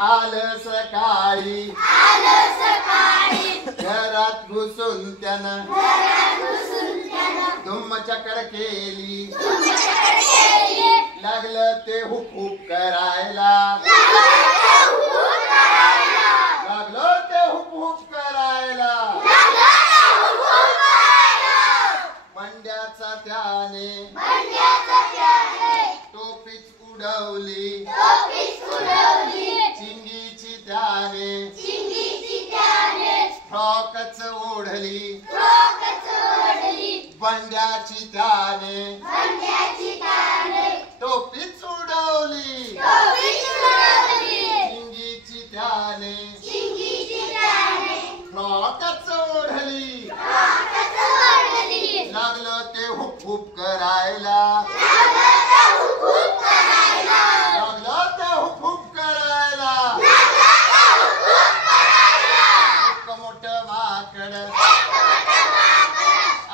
आलं सकाळी घरात घुसून त्यानं धुम्मचक्कर केली लागलं ते हुप हुप करायला लागलं ते हुप हुप करायला बंड्याचा त्याने टोपीच उडवली चिंगीची त्याने फ्रॉकच ओढली बंड्याची त्याने टोपीच उडवली चिंगीची त्याने फ्रॉकच ओढली लागलं ते हुप हुप करायला लागलं ते हुप हुप करायला एक मोठं वाकड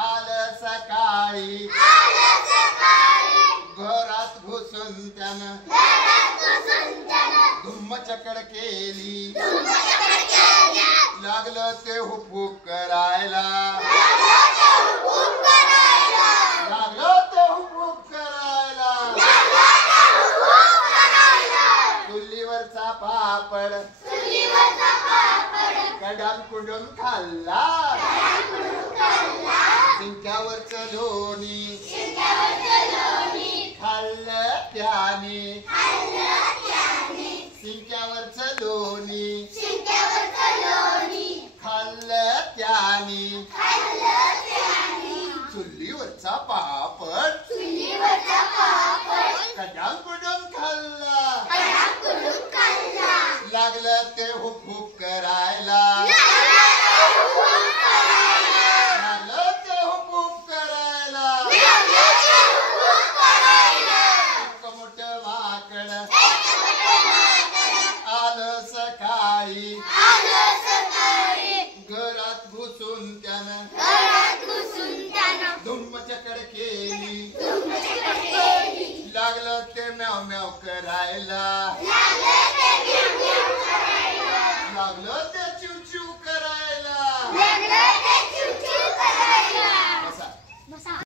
आलं सकाळी घरात घुसून त्यानं धुम्मचक्कर केली लागलं ते हुप हुप करायला लागलं ते हुप हुप करायला चुलीवरचा पापड कडाम कुडूम खाल्ला शिंक्यावरचं लोणी खाल्लं त्याने शिंक्यावरचं लोणी खाल्लं त्याने चुलीवरचा पापड कडाम कुडूम खाल्ला लागलं ते हुप हुप करायला लागलं ते हुप हुप करायला एक मोठं वाकड आलं सकाळी घरात घुसून त्यानं धुम्मचक्कर केली लागलं ते म्याव म्याव करायला